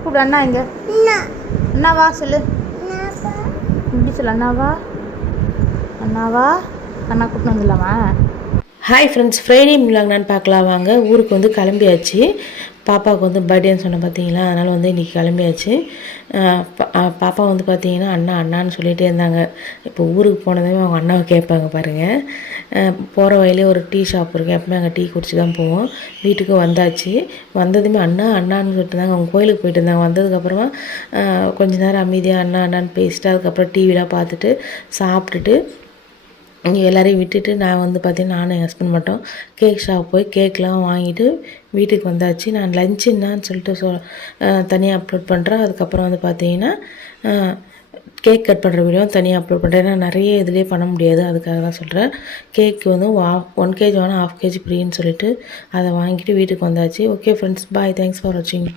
கூப்பிடு அண்ணா இங்கே. அண்ணாவா சொல்லு. இப்படி சொல்லு அண்ணாவா. அண்ணாவா அண்ணா கூப்பிட்டு வந்துடலாமா? ஹாய் ஃப்ரெண்ட்ஸ், ஃப்ரைடே மிலாங்களான்னு பார்க்கலாம் வாங்க. ஊருக்கு வந்து கிளம்பியாச்சு. பாப்பாவுக்கு வந்து பர்த்டேன்னு சொன்ன பார்த்தீங்களா, அதனால் வந்து இன்றைக்கி கிளம்பியாச்சு. பாப்பா வந்து பார்த்தீங்கன்னா அண்ணா அண்ணான்னு சொல்லிகிட்டே இருந்தாங்க. இப்போ ஊருக்கு போனதுமே அவங்க அண்ணாவை கேட்பாங்க பாருங்கள். போகிற வழியிலே ஒரு டீ ஷாப் இருக்குது, எப்பவுமே அங்கே டீ குடிச்சு தான் போவோம். வீட்டுக்கு வந்தாச்சு. வந்ததுமே அண்ணா அண்ணான்னு சொல்லிட்டு இருந்தாங்க. அவங்க கோயிலுக்கு போயிட்டு இருந்தாங்க. வந்ததுக்கப்புறமா கொஞ்ச நேரம் அமைதியாக அண்ணா அண்ணான்னு பேசிட்டு அதுக்கப்புறம் டிவிலாம் பார்த்துட்டு சாப்பிட்டுட்டு இங்கே எல்லோரையும் விட்டுட்டு நான் வந்து பார்த்தீங்கன்னா நானும் என் ஹஸ்பண்ட் மட்டும் கேக் ஷாப் போய் கேக்லாம் வாங்கிட்டு வீட்டுக்கு வந்தாச்சு. நான் லஞ்ச் என்னான்னு சொல்லிட்டு தனியாக அப்லோட் பண்ணுறேன். அதுக்கப்புறம் வந்து பார்த்தீங்கன்னா கேக் கட் பண்ணுற வீடியோ தனியாக அப்லோட் பண்ணுறேன். ஏன்னா நிறைய இதிலே பண்ண முடியாது, அதுக்காக தான் சொல்கிறேன். கேக் வந்து 1 kg வேணால் 1/2 kg ஃப்ரீன்னு சொல்லிட்டு அதை வாங்கிட்டு வீட்டுக்கு வந்தாச்சு. Okay friends, bye. Thanks for வாட்சிங்.